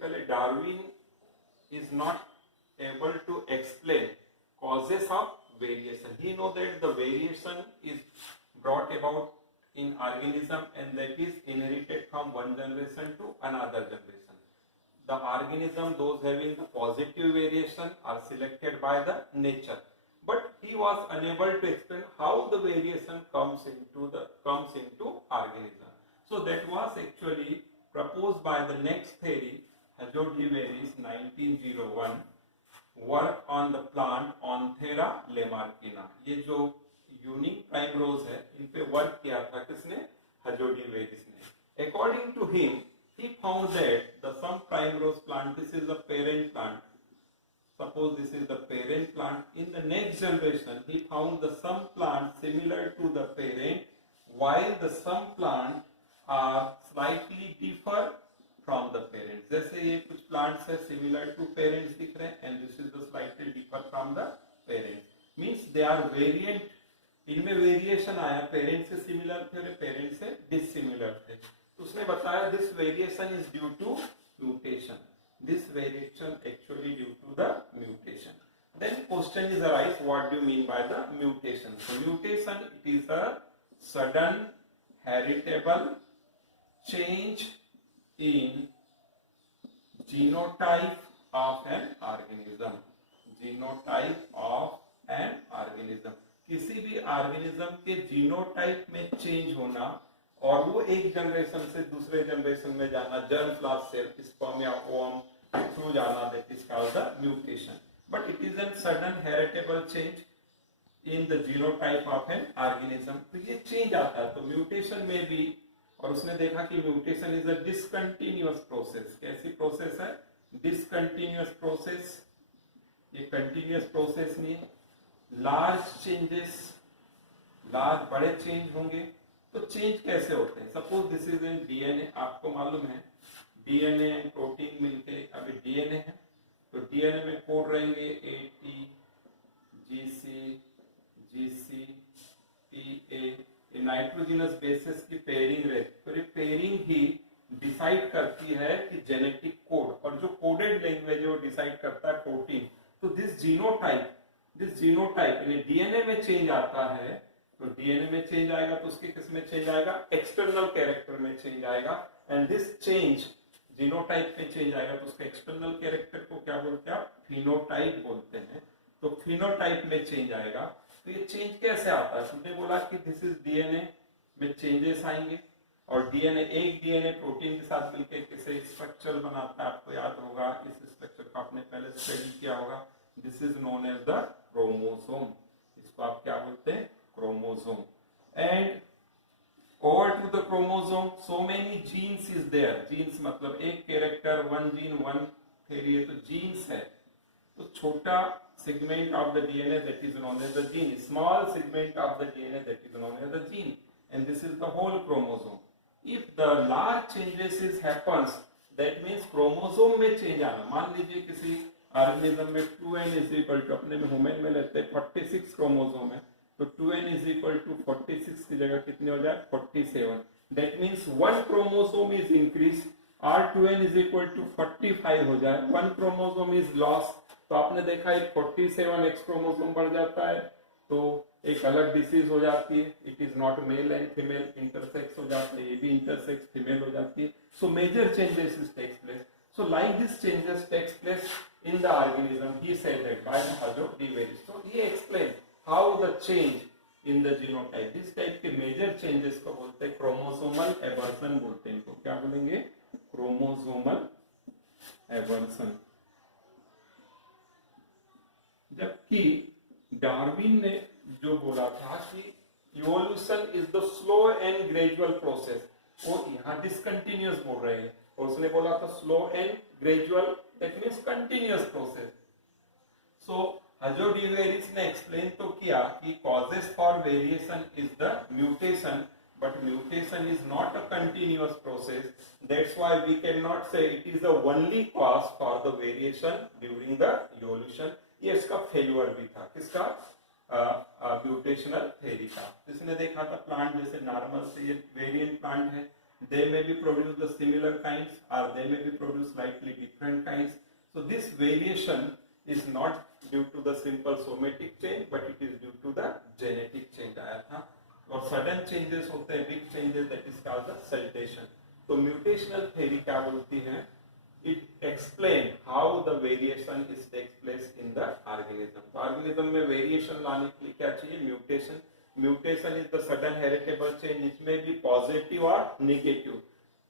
पहले Darwin is not able to explain causes of variation. He know that the variation is brought about in organism and that is inherited from one generation to another generation. The organism, those having the positive variation, are selected by the nature. But he was unable to explain how the variation comes into organism. So that was actually proposed by the next theory, Hajodeveris 1901, work on the plant Anthera lamarckina. ये जो unique prime रोज है इन पे work किया था किसने? Hajodeveris ने. According to him, he found that the some prime rose plant, this is the parent plant. Suppose this is the parent plant. In the next generation, he found the some plant similar to the parent, while the some plant are slightly differ from the parents. जैसे ये कुछ plants है similar to parents दिख रहे हैं and this is the slightly differ from the parents. Means they are variant. इनमें variation आया, parents से similar थे और parents से dissimilar थे. तो उसने बताया this variation is due to mutation. This variation actually due to the mutation. Then question is arise, what do you mean by the mutation? So mutation, it is a sudden heritable change in genotype of an organism. Genotype of an organism. किसी भी organism के genotype में change होना और वो एक generation से दूसरे जनरेशन में जाना, जर्म प्लस सेल, स्पर्म या ओवम थ्रू जाना, that is called the mutation. But it is an sudden heritable change in the genotype of an organism. तो ये चेंज आता है तो म्यूटेशन में भी. और उसने देखा कि mutation is a discontinuous process. कैसी प्रोसेस है? Discontinuous process. ये कंटिन्यूअस प्रोसेस नहीं है. लार्ज चेंजेस, लार्ज बड़े चेंज होंगे. तो चेंज कैसे होते हैं? Suppose this is in DNA. आपको मालूम है डीएनए एंड प्रोटीन मिलके अभी डीएनए है तो डीएनए में कोड रहेंगे एटी, जीसी, जीसी, पीए. नाइट्रोजनस बेसिस की पेयरिंग रहती है. तो ये पेयरिंग ही डिसाइड करती है कि जेनेटिक कोड, और जो कोडेड लैंग्वेज वो डिसाइड करता है प्रोटीन. तो दिस जीनोटाइप यानी डीएनए में चेंज आता है तो डीएनए में चेंज आएगा तो उसके किस में चेंज आएगा? एक्सटर्नल कैरेक्टर में चेंज आएगा. एंड दिस चेंज जीनोटाइप में चेंज आएगा तो उसके एक्सटर्नल कैरेक्टर को क्या बोलते हैं आप? फिनोटाइप बोलते हैं. तो फिनोटाइप में चेंज आएगा. तो ये चेंज कैसे आता है? तुमने बोला कि दिस इज डीएनए में चेंजेस आएंगे और डीएनए, एक डीएनए प्रोटीन के साथ मिलकर किसी स्ट्रक्चर बनाता है. आपको याद होगा, इस स्ट्रक्चर को आपने पहले स्टडी किया होगा. This is known as the chromosome. इसको आप क्या बोलते हैं? Chromosome. And over to the chromosome, so many genes is there. genes मतलब एक character, one gene, one theory है तो जीन्स है. तो छोटा segment of the DNA that is known as the gene, small segment of the DNA that is known as the gene, and this is the whole chromosome. If the large changes is happens, that means chromosome में change आना. मान लीजिए किसी organism में 2n is equal to, अपने में human में लेते हैं 46 क्रोमोसोम है तो 2n is equal to 46 की जगह कितने हो जाए? 47. That means one chromosome is increased और 2n is equal to 45 हो जाए. one chromosome is lost. तो आपने देखा एक 47 x क्रोमोसोम बढ़ जाता है तो एक अलग डिसीज हो जाती है. It is not male and female, intersex हो जाता है. ये भी इंटरसेक्स फीमेल हो जाती है. So major changes takes place. So like this changes takes place in the organism. He said that by the Hajodeveris. So he explained how the change in the genotype. This type के major changes को बोलते हैं chromosomal aberration बोलते हैं. इनको क्या बोलेंगे? Chromosomal aberration. जबकि डार्विन ने जो बोला था कि evolution is the slow and gradual process, वो यहाँ discontinuous बोल रहे हैं. और उसने बोला था slow and gradual, that means continuous process. So Hajodeveris ने explain तो किया कि causes for variation is the mutation, but mutation is not a continuous process. That's why we cannot say it is the only cause for the variation during the evolution. ये इसका failure भी था. किसका? Mutational theory का. इसने देखा था plant जैसे नॉर्मल से ये वेरिएंट प्लांट है, they may be produce the similar kinds or they may be produce slightly different kinds. So this variation is not due to the simple somatic change, but it is due to the genetic change आया था. और sudden changes होते हैं, big changes, that is called the saltation. तो mutational theory क्या बोलती है? It explain how the variation is takes place in the organism. तो organism में variation लाने के लिए क्या चाहिए? Mutation. Mutation is the sudden heritable change which may be positive or negative.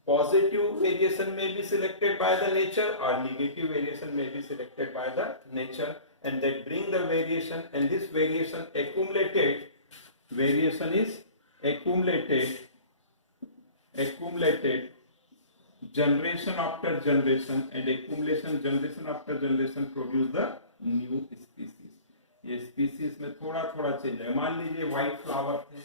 Positive variation may be selected by the nature or negative variation may be selected by the nature, and that bring the variation, and this variation accumulated. Variation is accumulated generation after generation, and accumulation generation after generation produce the new species. ये species में थोड़ा थोड़ा change है. मान लीजिए white flower थे,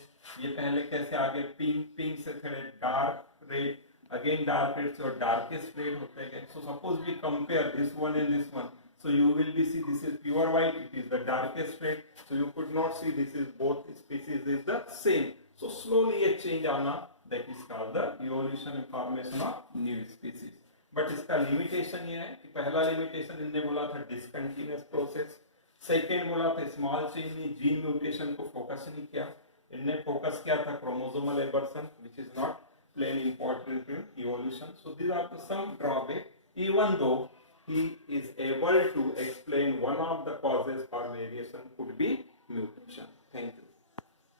ये पहले कैसे आगे पिंक से थोड़े dark red, again dark red से और डार्केस्ट रेड होते गए. So suppose we compare this one and this one, so you will be see this is pure white, it is the darkest red, so you could not see this is both species is the same. So slowly a change आना, that is called the evolution and formation of new species. But इसका limitation ये है कि पहला limitation इनने बोला था discontinuous process, second बोला था स्मॉल चेंज ने जीन म्यूटेशन को फोकस नहीं किया, इनने फोकस किया था chromosomal aberration which is not plain important in evolution. So these are the some drawback even though he is able to explain one of the causes for variation could be mutation.